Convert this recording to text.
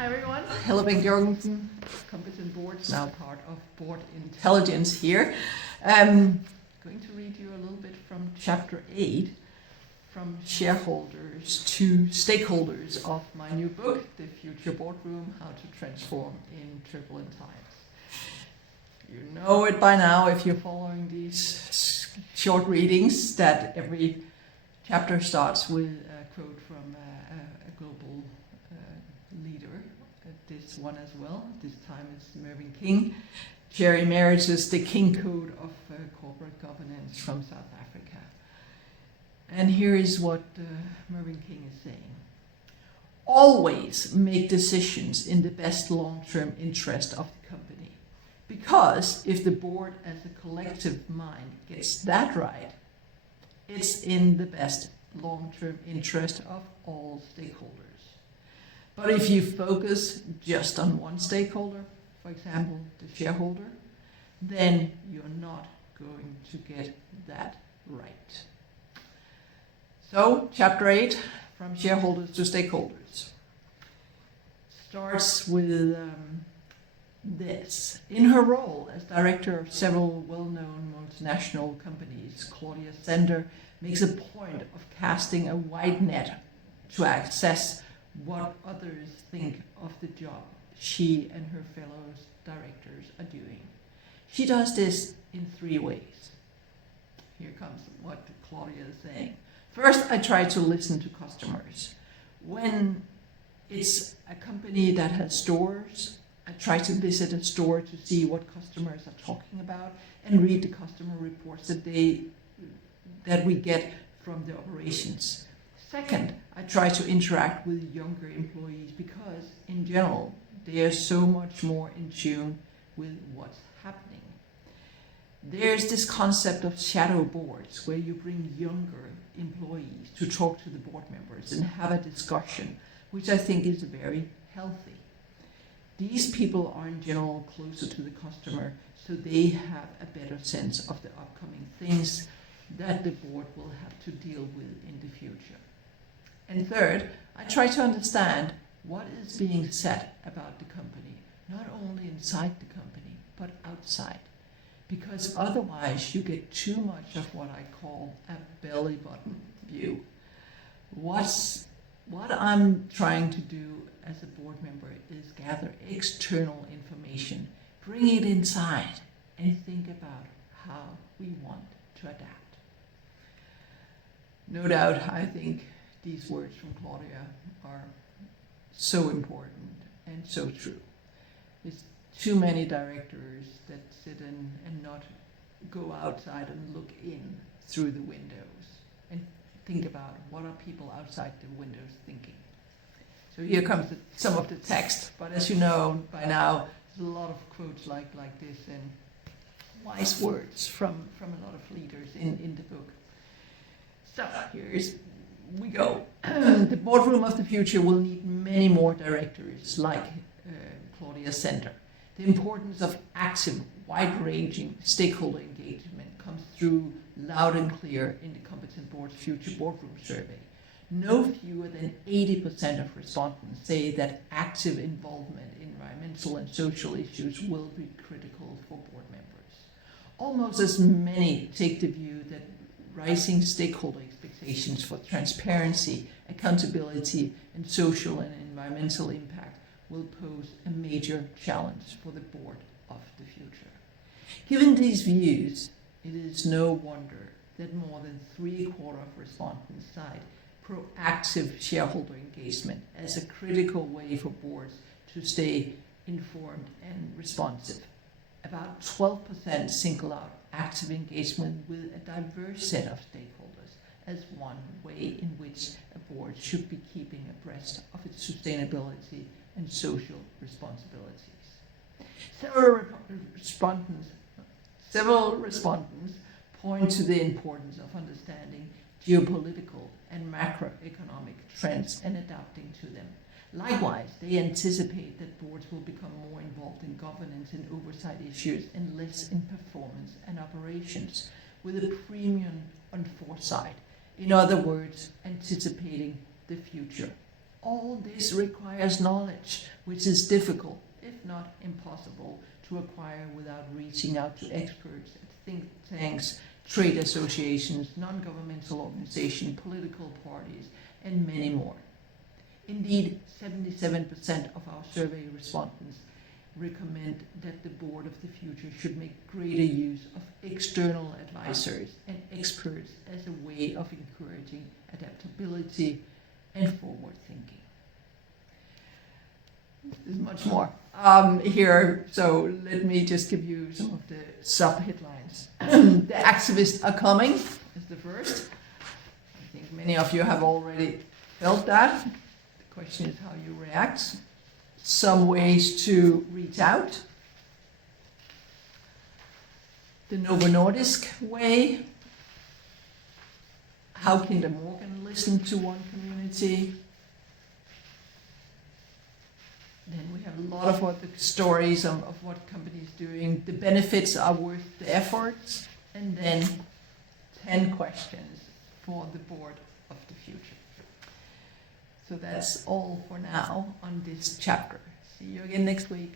Hi everyone. Helle Bech Jorgensen, Competent Boards, now part of Board Intelligence here. Going to read you a little bit from Chapter 8, from shareholders to stakeholders of my new book, The Future Boardroom, How to Transform in Turbulent Times. You know it by now if you're following these short readings, that every chapter starts with a quote from a global leader. This one as well. This time it's Mervyn King. Jerry Emeritus, the King Code of Corporate Governance from South Africa. And here is what Mervyn King is saying. Always make decisions in the best long-term interest of the company. Because if the board as a collective mind gets that right, it's in the best long-term interest of all stakeholders. But if you focus just on one stakeholder, for example, the shareholder, then you're not going to get that right. So, Chapter 8, from shareholders to stakeholders, starts with this. In her role as director of several well-known multinational companies, Claudia Sender makes a point of casting a wide net to access what others think of the job she and her fellow directors are doing. She does this in 3 ways. Here comes what Claudia is saying. First, I try to listen to customers. When it's a company that has stores, I try to visit a store to see what customers are talking about and read the customer reports that we get from the operations. Second, I try to interact with younger employees because, in general, they are so much more in tune with what's happening. There's this concept of shadow boards where you bring younger employees to talk to the board members and have a discussion, which I think is very healthy. These people are in general closer to the customer, so they have a better sense of the upcoming things that the board will have to deal with in the future. And third, I try to understand what is being said about the company, not only inside the company, but outside. Because otherwise you get too much of what I call a belly button view. What I'm trying to do as a board member is gather external information, bring it inside, and think about how we want to adapt. No doubt, I think these words from Claudia are so important and so true. There's too many directors that sit in and not go outside and look in through the windows and think about what are people outside the windows thinking. So here comes some of the text, but as you know by now, there's a lot of quotes like this and wise words from a lot of leaders in the book. So we go. The boardroom of the future will need many more directors like Claudia Sender. The importance of active, wide-ranging stakeholder engagement comes through loud and clear in the Competent Board's Future Boardroom Survey. No fewer than 80% of respondents say that active involvement in environmental and social issues will be critical for board members. Almost as many take the view that rising stakeholder expectations for transparency, accountability, and social and environmental impact will pose a major challenge for the board of the future. Given these views, it is no wonder that more than 3/4 of respondents cite proactive shareholder engagement as a critical way for boards to stay informed and responsive. About 12% single out active engagement with a diverse set of stakeholders as one way in which a board should be keeping abreast of its sustainability and social responsibilities. Several respondents point to the importance of understanding geopolitical and macroeconomic trends and adapting to them. Likewise, they anticipate that boards will become more involved in governance and oversight issues and less in performance and operations, with a premium on foresight. In other words, anticipating the future All this requires knowledge, which is difficult, if not impossible, to acquire without reaching out to experts at think tanks, trade associations, non-governmental organizations, political parties, and many more. Indeed, 77% of our survey respondents recommend that the Board of the Future should make greater use of external advisors and experts as a way of encouraging adaptability and forward thinking. There's much more here, so let me just give you some of the sub-headlines. The activists are coming is the first. I think many of you have already felt that. The question is how you react. Some ways to reach out. The Novo Nordisk way. How Kinder Morgan listen to one community. Then we have a lot of other stories of what companies doing. The benefits are worth the efforts. And then 10 questions for the Board of the Future. So that's all for now on this chapter. See you again next week.